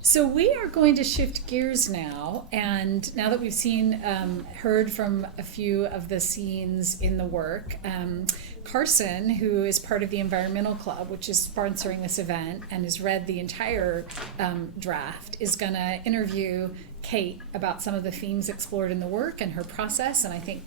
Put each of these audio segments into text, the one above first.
So we are going to shift gears now, and now that we've heard from a few of the scenes in the work, Carson, who is part of the Environmental Club, which is sponsoring this event and has read the entire draft, is going to interview Kate about some of the themes explored in the work and her process, and I think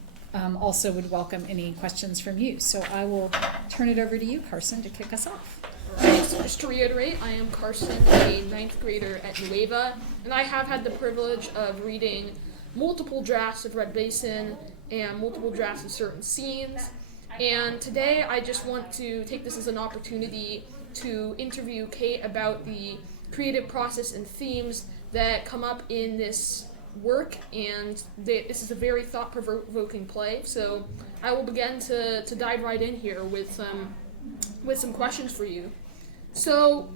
also would welcome any questions from you. So I will turn it over to you, Carson, to kick us off. Right, so just to reiterate, I am Carson, a 9th grader at Nueva, and I have had the privilege of reading multiple drafts of Red Basin and multiple drafts of certain scenes. And today I just want to take this as an opportunity to interview Kate about the creative process and themes that come up in this work, and this is a very thought-provoking play, so I will begin to dive right in here with some questions for you. So,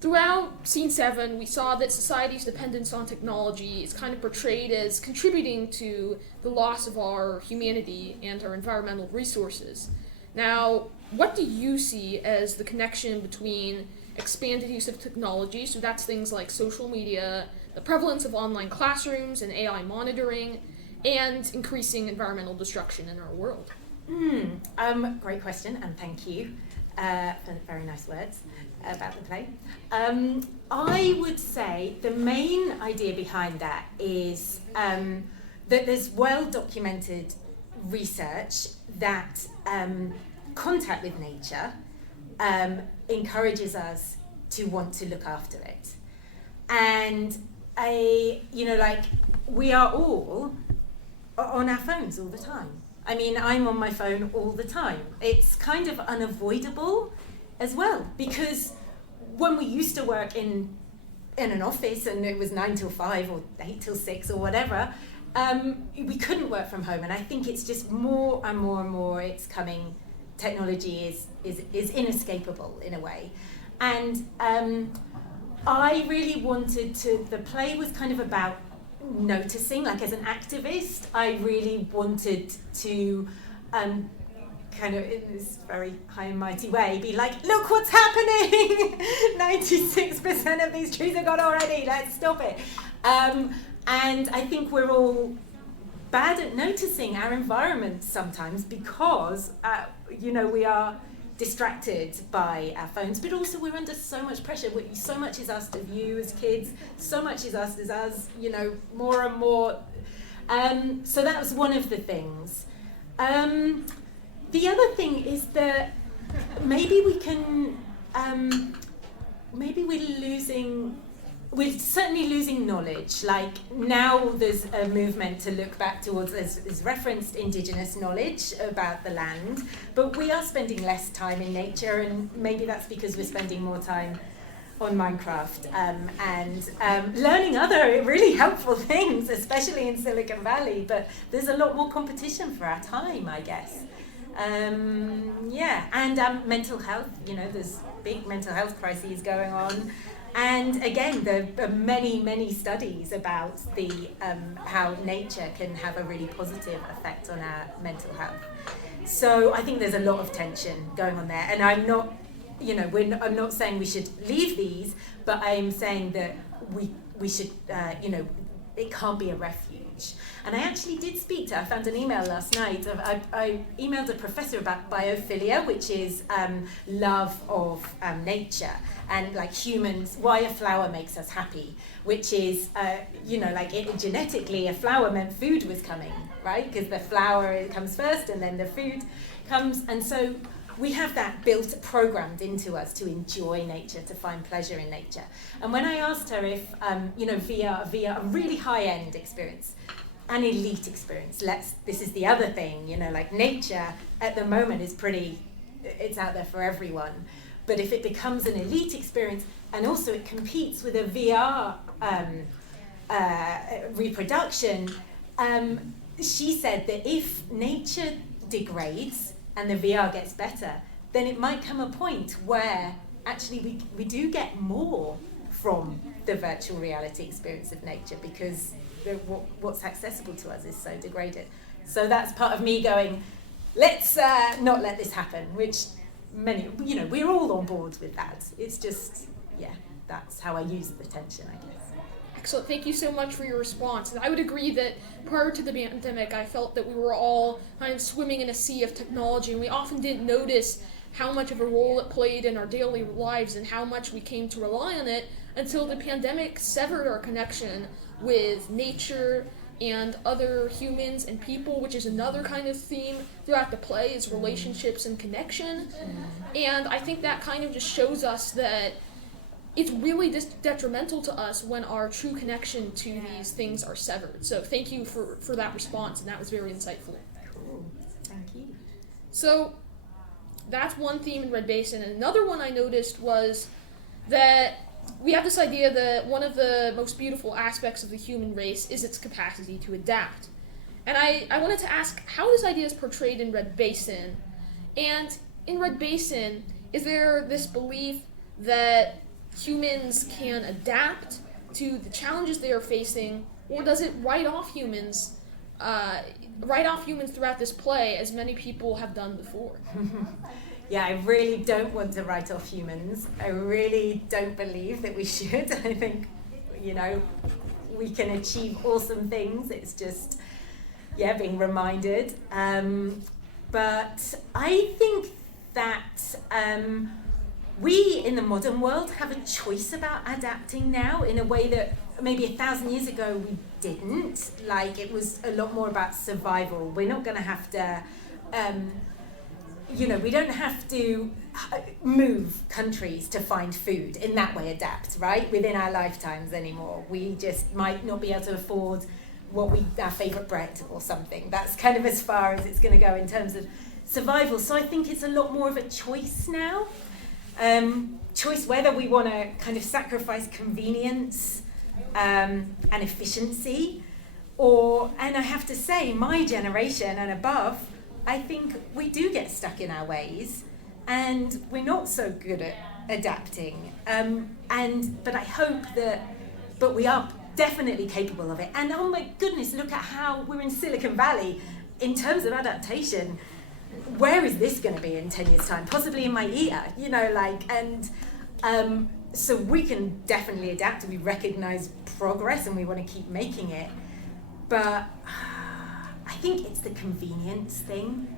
throughout Scene 7, we saw that society's dependence on technology is kind of portrayed as contributing to the loss of our humanity and our environmental resources. Now, what do you see as the connection between expanded use of technology, so that's things like social media, the prevalence of online classrooms and AI monitoring, and increasing environmental destruction in our world? Great question, and thank you for very nice words about the play. I would say the main idea behind that is that there's well-documented research that contact with nature encourages us to want to look after it. And we are all on our phones all the time. I mean, I'm on my phone all the time. It's kind of unavoidable as well, because when we used to work in an office and it was 9 till 5 or 8 till 6 or whatever, we couldn't work from home. And I think it's just more and more and more it's coming. Technology is inescapable in a way. And I really wanted to, the play was kind of about noticing, like as an activist, I really wanted to kind of in this very high and mighty way be like, look what's happening! 96% of these trees are gone already, let's stop it. And I think we're all bad at noticing our environment sometimes because, we are distracted by our phones, but also we're under so much pressure. So much is asked of you as kids, so much is asked of us, more and more. So that was one of the things. The other thing is that maybe we're certainly losing knowledge. Like now there's a movement to look back towards, as referenced, indigenous knowledge about the land, but we are spending less time in nature, and maybe that's because we're spending more time on Minecraft and learning other really helpful things, especially in Silicon Valley, but there's a lot more competition for our time, I guess. And mental health, there's big mental health crises going on. And again, there are many, many studies about the how nature can have a really positive effect on our mental health. So I think there's a lot of tension going on there. And I'm not, I'm not saying we should leave these, but I am saying that we should, it can't be a refuge. And I actually did I found an email last night. I emailed a professor about biophilia, which is love of nature and like humans, why a flower makes us happy, which is, genetically a flower meant food was coming, right? Because the flower comes first and then the food comes. And so we have that programmed into us to enjoy nature, to find pleasure in nature. And when I asked her if, via a really high-end experience, an elite experience, this is the other thing, nature at the moment is it's out there for everyone. But if it becomes an elite experience, and also it competes with a VR reproduction, she said that if nature degrades and the VR gets better, then it might come a point where actually we do get more from the virtual reality experience of nature because what's accessible to us is so degraded. So that's part of me going, let's not let this happen, which we're all on board with that. It's just, that's how I use the tension, I guess. Excellent. Thank you so much for your response. And I would agree that prior to the pandemic, I felt that we were all kind of swimming in a sea of technology, and we often didn't notice how much of a role it played in our daily lives and how much we came to rely on it until the pandemic severed our connection with nature and other humans and people, which is another kind of theme throughout the play, is relationships and connection. And I think that kind of just shows us that it's really detrimental to us when our true connection to these things are severed. So thank you for that response, and that was very insightful. Cool. Thank you. So that's one theme in Red Basin. And another one I noticed was that we have this idea that one of the most beautiful aspects of the human race is its capacity to adapt. And I wanted to ask how this idea is portrayed in Red Basin. And in Red Basin, is there this belief that humans can adapt to the challenges they are facing, or does it write off humans throughout this play, as many people have done before? Yeah, I really don't want to write off humans. I really don't believe that we should. I think, we can achieve awesome things. It's just, being reminded. But I think that we in the modern world have a choice about adapting now in a way that maybe 1,000 years ago we didn't. Like, it was a lot more about survival. We're not going to have to, we don't have to move countries to find food, in that way adapt, right, within our lifetimes anymore. We just might not be able to afford our favourite bread or something. That's kind of as far as it's going to go in terms of survival. So I think it's a lot more of a choice now. Choice whether we want to kind of sacrifice convenience and efficiency, and I have to say, my generation and above, I think we do get stuck in our ways, and we're not so good at adapting. But I hope but we are definitely capable of it. And oh my goodness, look at how we're in Silicon Valley in terms of adaptation. Where is this going to be in 10 years' time? Possibly in my ear, so we can definitely adapt, and we recognize progress and we want to keep making it. But I think it's the convenience thing.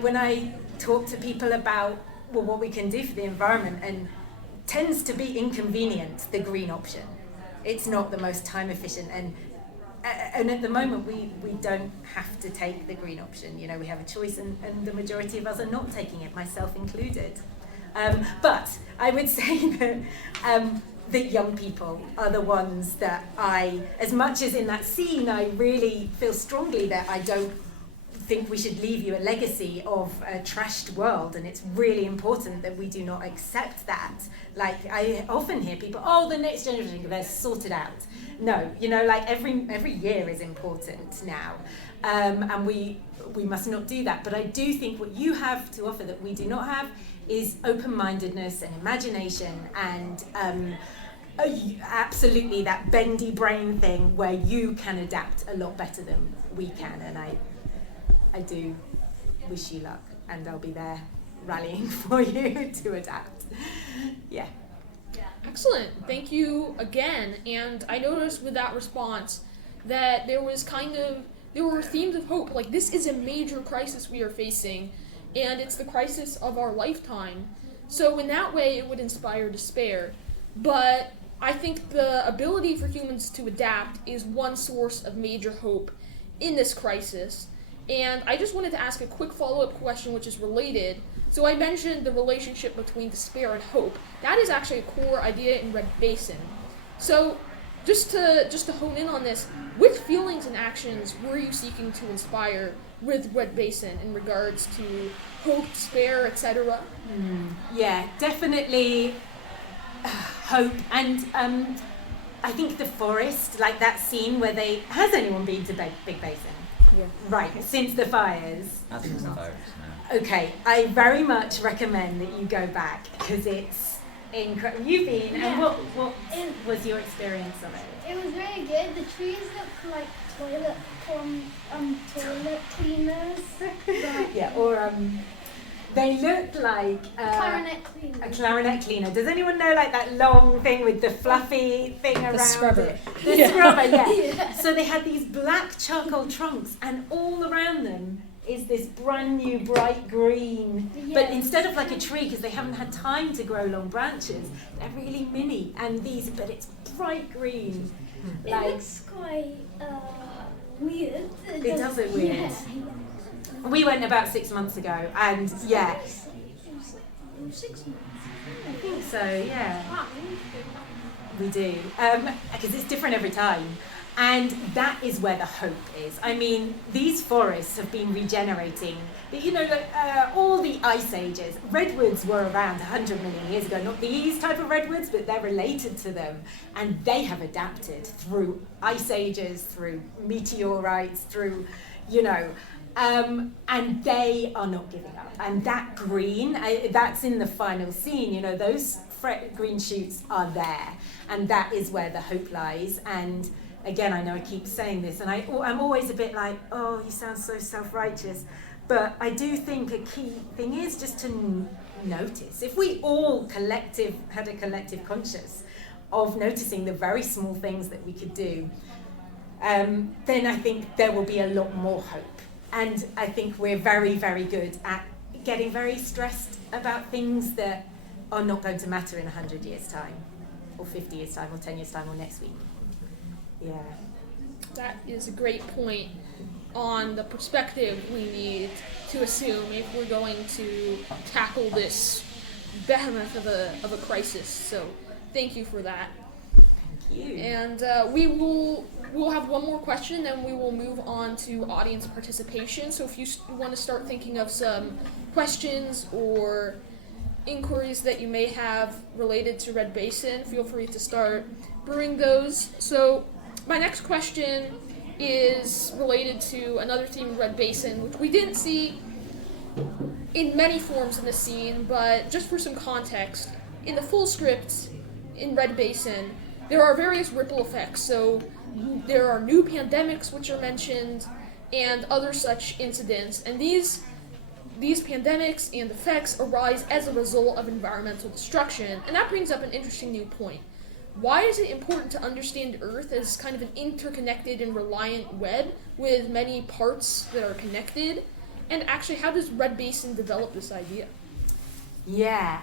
When I talk to people about what we can do for the environment, and tends to be inconvenient, the green option. It's not the most time efficient, and at the moment we don't have to take the green option. We have a choice, and the majority of us are not taking it, myself included. But I would say that young people are the ones that as much as in that scene, I really feel strongly that I don't think we should leave you a legacy of a trashed world, and it's really important that we do not accept that. Like, I often hear people, the next generation, they're sorted out. No, every year is important now, and we must not do that. But I do think what you have to offer that we do not have is open-mindedness and imagination, and absolutely that bendy brain thing where you can adapt a lot better than we can. And I do wish you luck, and I'll be there rallying for you to adapt. Yeah. Excellent. Thank you again. And I noticed with that response that there were themes of hope. Like, this is a major crisis we are facing, and it's the crisis of our lifetime. So in that way, it would inspire despair. But I think the ability for humans to adapt is one source of major hope in this crisis. And I just wanted to ask a quick follow-up question, which is related. So I mentioned the relationship between despair and hope. That is actually a core idea in Red Basin. So just to hone in on this, which feelings and actions were you seeking to inspire with Red Basin in regards to hope, despair, etc.? Yeah, definitely hope. And I think the forest, like that scene where has anyone been to Big Basin? Yeah. Right, since the fires. I think it's the fires, no. Okay, I very much recommend that you go back, because it's incredible. You've been, and what was your experience of it? It was really good. The trees look like toilet cleaners. Yeah, or They look like Clarinet cleaner. a clarinet cleaner. Does anyone know like that long thing with the fluffy thing around scrubber. it? The Yeah. scrubber, yeah. Yeah. So they had these black charcoal trunks, and all around them is this brand new bright green. But Yeah. instead of like a tree, because they haven't had time to grow long branches, they're really mini. And these, but it's bright green. It Like, looks quite weird. It does look weird. Yeah. we went about 6 months ago, and yeah, 6 months. I think so, yeah. We do, because it's different every time. And that is where the hope is. I mean, these forests have been regenerating. You know, all the ice ages. Redwoods were around 100 million years ago. Not these type of redwoods, but they're related to them. And they have adapted through ice ages, through meteorites, through, you know, and they are not giving up. And that green, that's in the final scene. You know, those green shoots are there. And that is where the hope lies. And again, I know I keep saying this, and I'm always a bit like, oh, you sound so self-righteous. But I do think a key thing is just to notice. If we all had a collective conscious of noticing the very small things that we could do, then I think there will be a lot more hope. And I think we're very, very good at getting very stressed about things that are not going to matter in 100 years' time, or 50 years' time, or 10 years' time, or next week. Yeah. That is a great point on the perspective we need to assume if we're going to tackle this behemoth of a crisis. So thank you for that. Thank you. And we'll have one more question, then we will move on to audience participation. So if you want to start thinking of some questions or inquiries that you may have related to Red Basin, feel free to start brewing those. So my next question is related to another theme of Red Basin, which we didn't see in many forms in the scene, but just for some context, in the full script in Red Basin, there are various ripple effects. So there are new pandemics which are mentioned and other such incidents, and these pandemics and effects arise as a result of environmental destruction. And that brings up an interesting new point. Why is it important to understand Earth as kind of an interconnected and reliant web with many parts that are connected? And actually, how does Red Basin develop this idea? Yeah,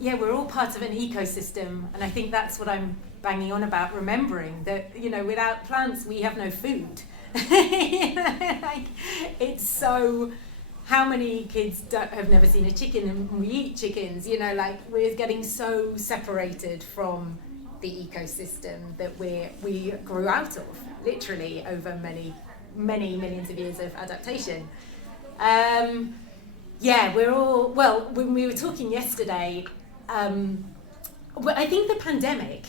we're all part of an ecosystem, and I think that's what I'm banging on about, remembering that, you know, without plants we have no food. Like, it's so, how many kids have never seen a chicken and we eat chickens, you know, like we're getting so separated from the ecosystem that we grew out of, literally over many millions of years of adaptation. We're all, well, when we were talking yesterday, I think the pandemic,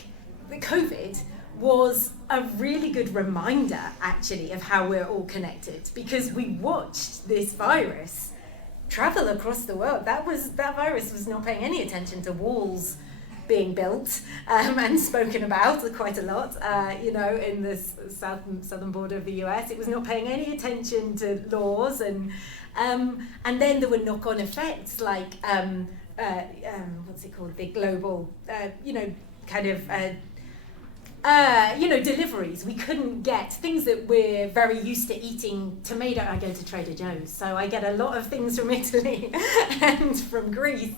the COVID, was a really good reminder, actually, of how we're all connected, because we watched this virus travel across the world. That virus was not paying any attention to walls being built and spoken about quite a lot, in the southern border of the US. It was not paying any attention to laws, and then there were knock-on effects like what's it called? The global, deliveries. We couldn't get things that we're very used to eating. Tomato, I go to Trader Joe's, so I get a lot of things from Italy and from Greece.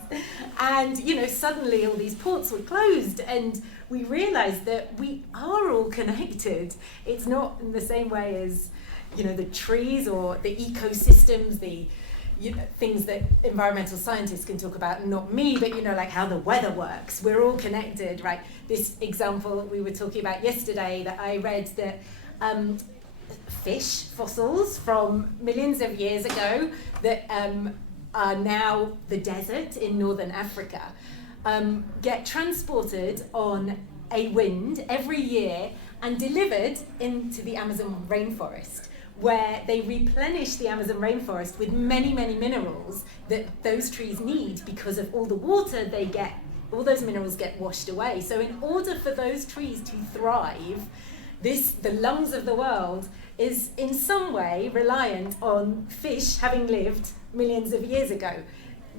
And, suddenly all these ports were closed, and we realized that we are all connected. It's not in the same way as, the trees or the ecosystems, the things that environmental scientists can talk about, not me, but like how the weather works. We're all connected, right? This example we were talking about yesterday that I read, that fish fossils from millions of years ago that are now the desert in northern Africa get transported on a wind every year and delivered into the Amazon rainforest, where they replenish the Amazon rainforest with many, many minerals that those trees need because of all the water they get. All those minerals get washed away. So in order for those trees to thrive, the lungs of the world is in some way reliant on fish having lived millions of years ago.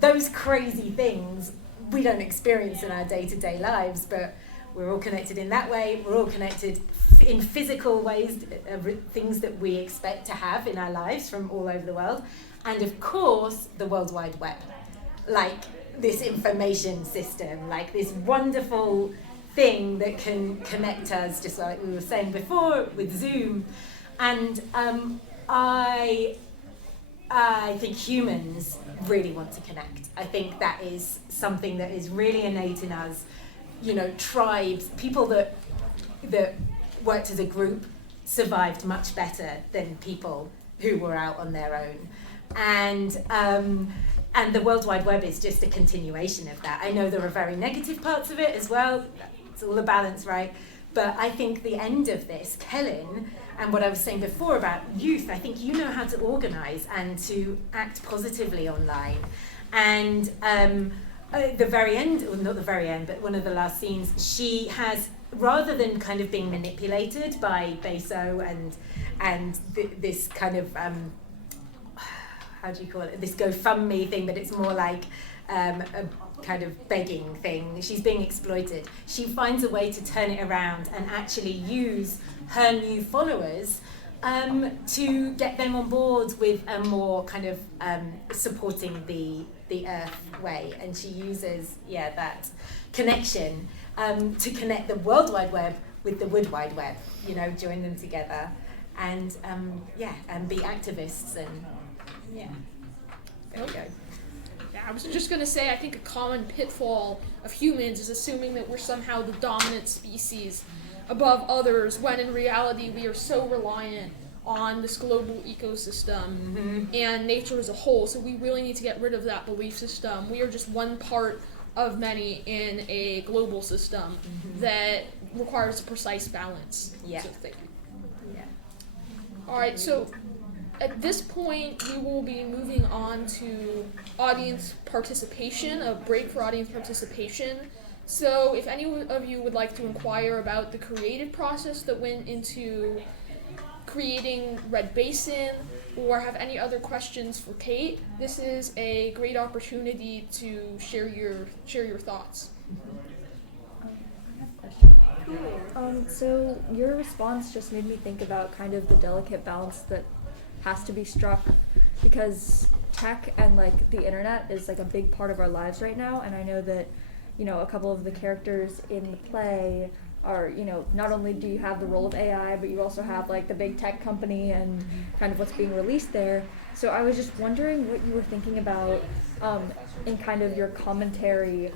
those crazy things we don't experience in our day-to-day lives, but we're all connected in that way. We're all connected in physical ways, things that we expect to have in our lives from all over the world. And of course, the World Wide Web, like this information system, like this wonderful thing that can connect us, just like we were saying before with Zoom. And I think humans really want to connect. I think that is something that is really innate in us. You know, tribes, people that worked as a group survived much better than people who were out on their own. And the World Wide Web is just a continuation of that. I know there are very negative parts of it as well. It's all a balance, right? But I think the end of this, Kellen, and what I was saying before about youth, I think you know how to organise and to act positively online. And the very end, or not the very end, but one of the last scenes, she has, rather than kind of being manipulated by Beso and this kind of, how do you call it, this GoFundMe thing, but it's more like a kind of begging thing. She's being exploited. She finds a way to turn it around and actually use her new followers to get them on board with a more kind of supporting the Earth way. And she uses, that connection to connect the World Wide Web with the Wood Wide Web, you know, join them together and and be activists and there we go. Yeah, I was just going to say, I think a common pitfall of humans is assuming that we're somehow the dominant species above others, when in reality we are so reliant on this global ecosystem and nature as a whole. So we really need to get rid of that belief system. We are just one part of many in a global system that requires a precise balance. Yeah. Sort of thing. All right, so at this point, we will be moving on to audience participation, a break for audience participation. So if any of you would like to inquire about the creative process that went into creating Red Basin, or have any other questions for Kate, this is a great opportunity to share your thoughts. I have a question. Cool. So your response just made me think about kind of the delicate balance that has to be struck, because tech and like the internet is like a big part of our lives right now, and I know that, you know, a couple of the characters in the play are, you know, not only do you have the role of AI, but you also have like the big tech company and kind of what's being released there. So I was just wondering what you were thinking about in kind of your commentary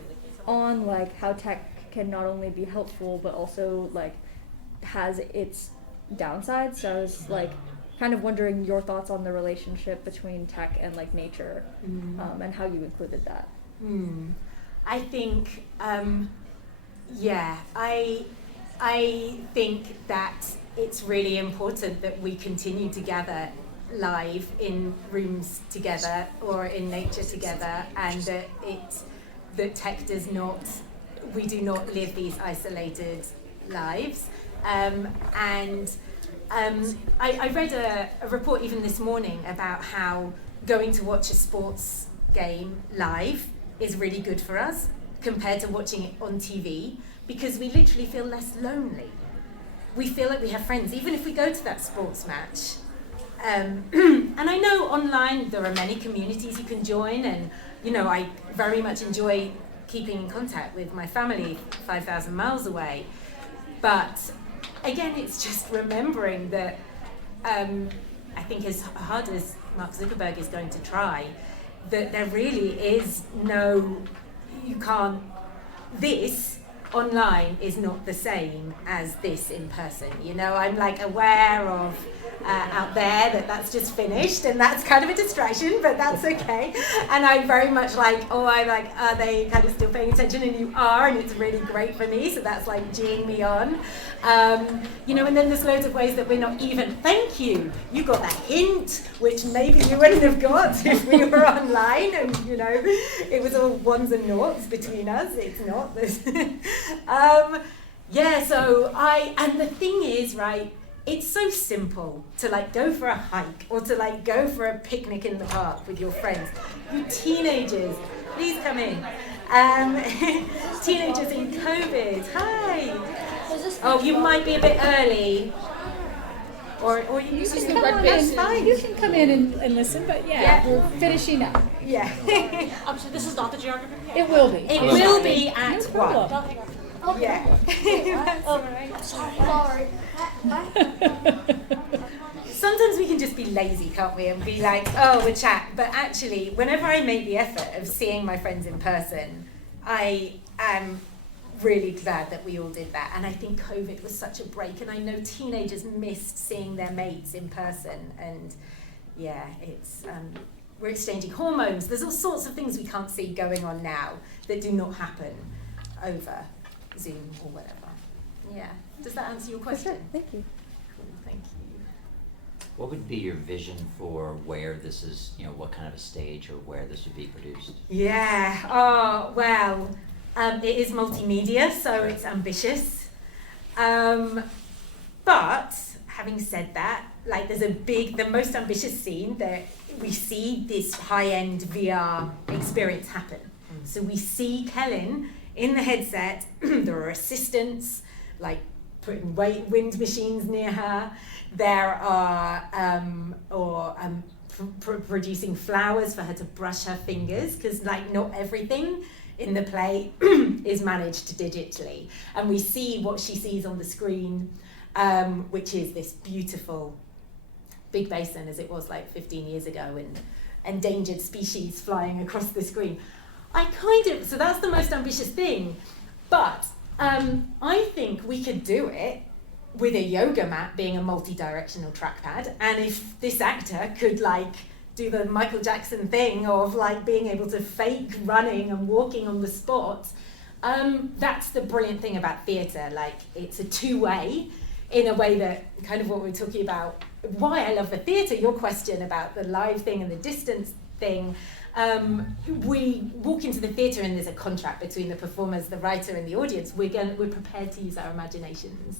on like how tech can not only be helpful but also like has its downsides. So I was like kind of wondering your thoughts on the relationship between tech and like nature, and how you included that. I think, I think that it's really important that we continue to gather live in rooms together or in nature together, and that tech does not, we do not live these isolated lives. I read a report even this morning about how going to watch a sports game live is really good for us compared to watching it on TV, because we literally feel less lonely. We feel like we have friends, even if we go to that sports match. And I know online there are many communities you can join, and you know, I very much enjoy keeping in contact with my family 5,000 miles away. But again, it's just remembering that I think as hard as Mark Zuckerberg is going to try, that there really is no, you can't, this online is not the same as this in person. You know, I'm like aware of out there that's just finished, and that's kind of a distraction, but that's okay. And I'm very much like, are they kind of still paying attention? And you are, and it's really great for me, so that's like geeing me on. You know, and then there's loads of ways that we're not even, thank you, you got that hint, which maybe you wouldn't have got if we were online, and you know, it was all ones and noughts between us. It's not. And the thing is, right, it's so simple to like go for a hike or to like go for a picnic in the park with your friends. You teenagers, please come in. Teenagers in COVID, hi. Oh, you might be a bit early. Or you This is can the Red come on, Basin. that's fine. You can come in and listen, but yeah, we're finishing up. Yeah. So this is not the geography? It will be. It will be at No 1. problem. Yeah. Sorry. Sometimes we can just be lazy, can't we? And be like, oh, we'll chat. But actually, whenever I make the effort of seeing my friends in person, I am really glad that we all did that. And I think COVID was such a break. And I know teenagers missed seeing their mates in person. And yeah, it's we're exchanging hormones. There's all sorts of things we can't see going on now that do not happen over Zoom or whatever. Yeah. Does that answer your question? Sure. Thank you. Cool, thank you. What would be your vision for where this is, what kind of a stage or where this would be produced? Yeah, oh, well, it is multimedia, so it's ambitious. But having said that, like there's the most ambitious scene that we see this high-end VR experience happen. So we see Kellen in the headset, there are assistants, like putting wind machines near her. There are producing flowers for her to brush her fingers, because like not everything in the play is managed digitally. And we see what she sees on the screen, which is this beautiful big basin, as it was like 15 years ago, and endangered species flying across the screen. So that's the most ambitious thing. But I think we could do it with a yoga mat being a multi-directional trackpad, and if this actor could like do the Michael Jackson thing of like being able to fake running and walking on the spot, that's the brilliant thing about theatre. Like it's a two-way, in a way that kind of what we're talking about, why I love the theatre, your question about the live thing and the distance thing. We walk into the theatre and there's a contract between the performers, the writer and the audience. We're prepared to use our imaginations.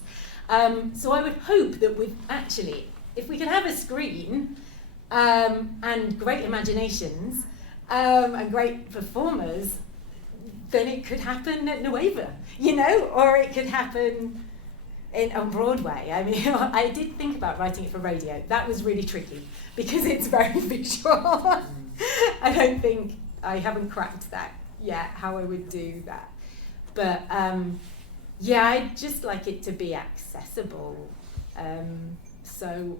So I would hope that if we can have a screen and great imaginations and great performers, then it could happen at Nueva, or it could happen on Broadway. I mean, I did think about writing it for radio. That was really tricky because it's very visual. I haven't cracked that yet, how I would do that. But yeah, I'd just like it to be accessible. So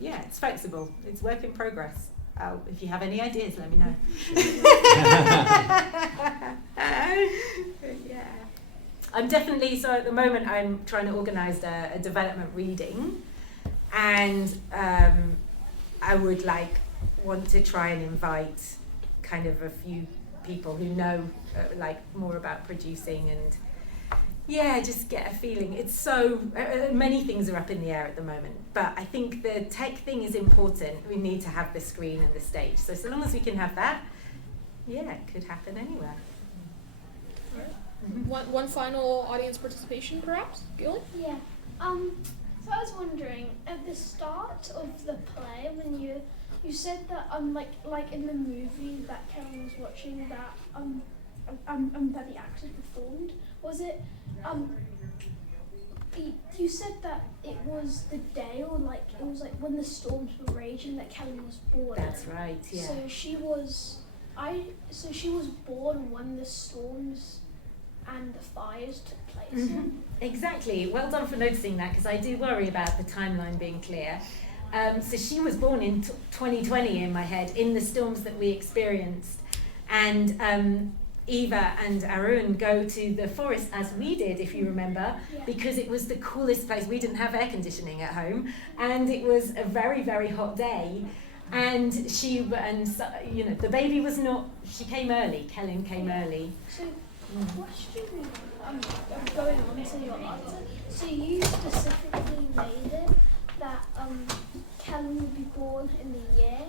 yeah, it's flexible. It's work in progress. If you have any ideas, let me know. Yeah. I'm definitely, so at the moment I'm trying to organise a development reading, and I would want to try and invite kind of a few people who know more about producing, and yeah, just get a feeling. It's so many things are up in the air at the moment, but I think the tech thing is important. We need to have the screen and the stage, so long as we can have that, yeah, it could happen anywhere. One final audience participation, perhaps? Gilly? Yeah. So I was wondering, at the start of the play, when you said that like in the movie that Karen was watching that that the actors performed, was it you said that it was the day, or it was when the storms were raging that Kelly was born. That's right, yeah. So she was born when the storms and the fires took place. Mm-hmm. Exactly. Well done for noticing that, because I do worry about the timeline being clear. So she was born in 2020 in my head, in the storms that we experienced. And Eva and Arun go to the forest as we did, if you remember, because it was the coolest place. We didn't have air conditioning at home, and it was a very, very hot day. And the baby was not, she came early, Kellen came early. So, question, going on to your answer, so you specifically made it that Kellen would be born in the year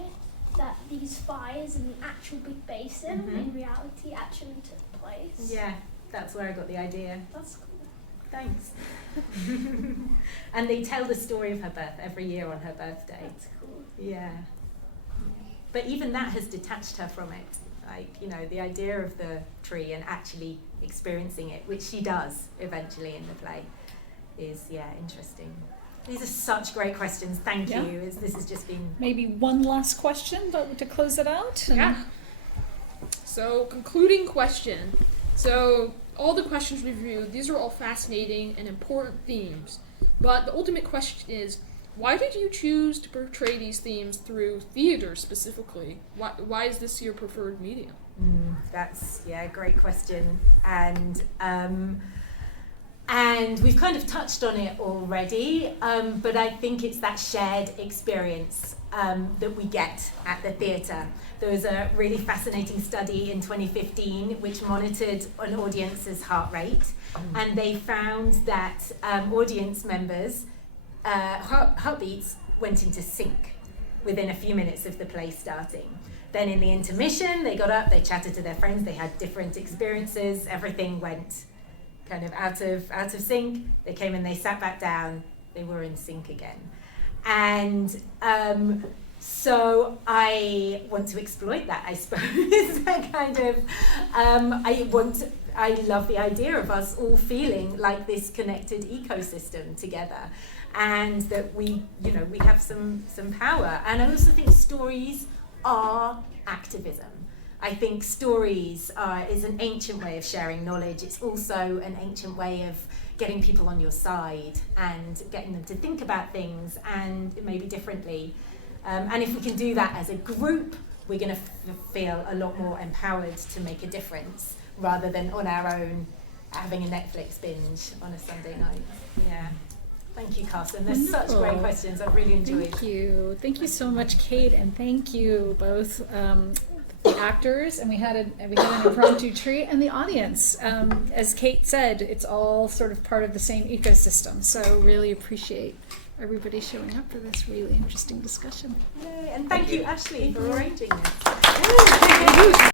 that these fires in the actual Big Basin in reality actually took place. Yeah, that's where I got the idea. That's cool. Thanks. And they tell the story of her birth every year on her birthday. That's cool. Yeah. But even that has detached her from it. Like, you know, the idea of the tree and actually experiencing it, which she does eventually in the play, is, interesting. These are such great questions. Thank Yeah. you. This has just been... Maybe one last question but to close it out. And- Yeah. So, concluding question. So, all the questions we've reviewed, these are all fascinating and important themes. But the ultimate question is, why did you choose to portray these themes through theater specifically? Why is this your preferred medium? That's a great question, and we've kind of touched on it already. But I think it's that shared experience that we get at the theatre. There was a really fascinating study in 2015 which monitored an audience's heart rate, and they found that audience members' heartbeats went into sync within a few minutes of the play starting. Then in the intermission, they got up, they chatted to their friends, they had different experiences, everything went kind of out of sync. They came in, they sat back down, they were in sync again. And so I want to exploit that, I suppose. That kind of, I love the idea of us all feeling like this connected ecosystem together, and that we have some power. And I also think stories are activism. I think stories is an ancient way of sharing knowledge. It's also an ancient way of getting people on your side and getting them to think about things and maybe differently. And if we can do that as a group, we're going to feel a lot more empowered to make a difference, rather than on our own having a Netflix binge on a Sunday night. Yeah. Thank you, Carson. There's such great Wonderful. questions. I've really enjoyed. Thank you. Thank you so much, Kate, and thank you both the actors, and we had an impromptu treat, and the audience. As Kate said, it's all sort of part of the same ecosystem, so really appreciate everybody showing up for this really interesting discussion. Yay. And thank you, Ashley, for arranging this.